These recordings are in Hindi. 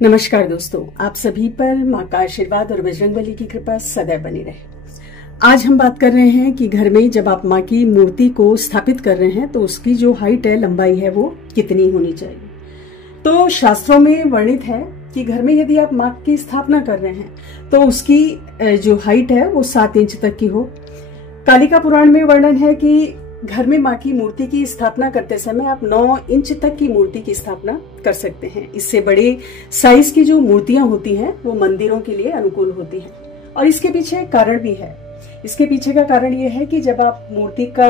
नमस्कार दोस्तों, आप सभी पर माँ का आशीर्वाद और बजरंगबली की कृपा सदैव बनी रहे। आज हम बात कर रहे हैं कि घर में जब आप माँ की मूर्ति को स्थापित कर रहे हैं तो उसकी जो हाइट है, लंबाई है, वो कितनी होनी चाहिए। तो शास्त्रों में वर्णित है कि घर में यदि आप माँ की स्थापना कर रहे हैं तो उसकी जो हाइट है वो 7 इंच तक की हो। कालिका पुराण में वर्णन है कि घर में माँ की मूर्ति की स्थापना करते समय आप 9 इंच तक की मूर्ति की स्थापना कर सकते हैं। इससे बड़े साइज की जो मूर्तियां होती हैं वो मंदिरों के लिए अनुकूल होती हैं। और इसके पीछे कारण भी है। इसके पीछे का कारण ये है कि जब आप मूर्ति का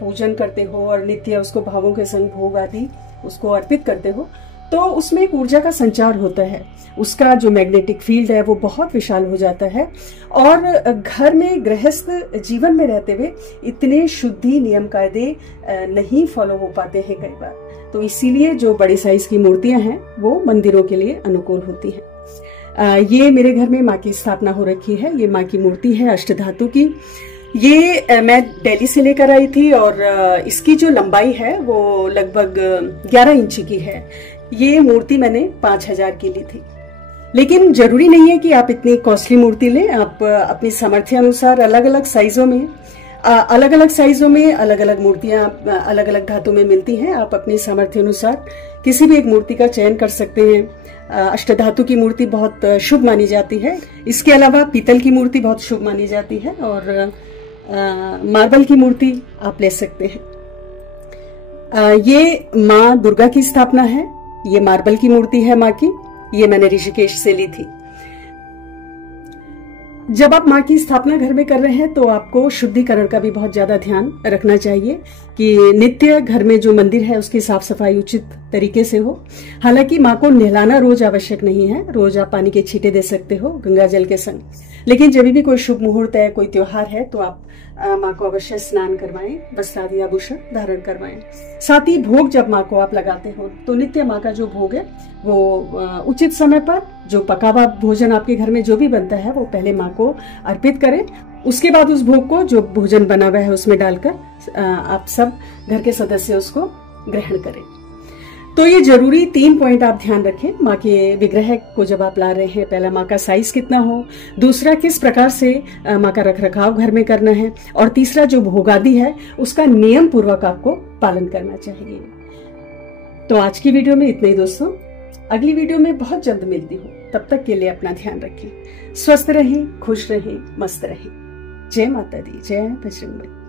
पूजन करते हो और नित्य उसको भावों के संग भोग आदि उसको अर्पित करते हो तो उसमें एक ऊर्जा का संचार होता है। उसका जो मैग्नेटिक फील्ड है वो बहुत विशाल हो जाता है और घर में गृहस्थ जीवन में रहते हुए इतने शुद्धि नियम कायदे नहीं फॉलो हो पाते हैं कई बार। तो इसीलिए जो बड़े साइज की मूर्तियां हैं वो मंदिरों के लिए अनुकूल होती हैं। ये मेरे घर में माँ की स्थापना हो रखी है। ये माँ की मूर्ति है अष्टधातु की। ये मैं दिल्ली से लेकर आई थी और इसकी जो लंबाई है वो लगभग 11 इंच की है। ये मूर्ति मैंने 5000 की ली थी। लेकिन जरूरी नहीं है कि आप इतनी कॉस्टली मूर्ति लें। आप अपनी सामर्थ्य अनुसार अलग अलग साइजों में अलग अलग मूर्तियां अलग अलग धातु में मिलती हैं। आप अपनी सामर्थ्य अनुसार किसी भी एक मूर्ति का चयन कर सकते हैं। अष्टधातु की मूर्ति बहुत शुभ मानी जाती है। इसके अलावा पीतल की मूर्ति बहुत शुभ मानी जाती है और मार्बल की मूर्ति आप ले सकते हैं। ये माँ दुर्गा की स्थापना है। ये मार्बल की मूर्ति है माँ की। ये मैंने ऋषिकेश से ली थी। जब आप माँ की स्थापना घर में कर रहे हैं तो आपको शुद्धिकरण का भी बहुत ज्यादा ध्यान रखना चाहिए कि नित्य घर में जो मंदिर है उसकी साफ सफाई उचित तरीके से हो। हालांकि माँ को नहलाना रोज आवश्यक नहीं है। रोज आप पानी के छींटे दे सकते हो गंगा जल के संग। लेकिन जब भी कोई शुभ मुहूर्त है, कोई त्योहार है तो आप माँ को अवश्य स्नान करवाएं, वस्त्र आदि आभूषण धारण करवाएं। साथ ही भोग जब माँ को आप लगाते हो तो नित्य माँ का जो भोग है वो उचित समय पर जो पका हुआ भोजन आपके घर में जो भी बनता है वो पहले माँ को अर्पित करें। उसके बाद उस भोग को जो भोजन बना हुआ है उसमें डालकर आप सब घर के सदस्य उसको ग्रहण करें। तो ये जरूरी 3 पॉइंट आप ध्यान रखें माँ के विग्रह को जब आप ला रहे हैं। पहला, माँ का साइज कितना हो। दूसरा, किस प्रकार से माँ का रखरखाव घर में करना है। और तीसरा, जो भोग आदि है उसका नियम पूर्वक आपको पालन करना चाहिए। तो आज की वीडियो में इतना ही दोस्तों। अगली वीडियो में बहुत जल्द मिलती हूँ। तब तक के लिए अपना ध्यान रखें। स्वस्थ रहें, खुश रहें, मस्त रहें। जय माता दी, जय बजरंगबली।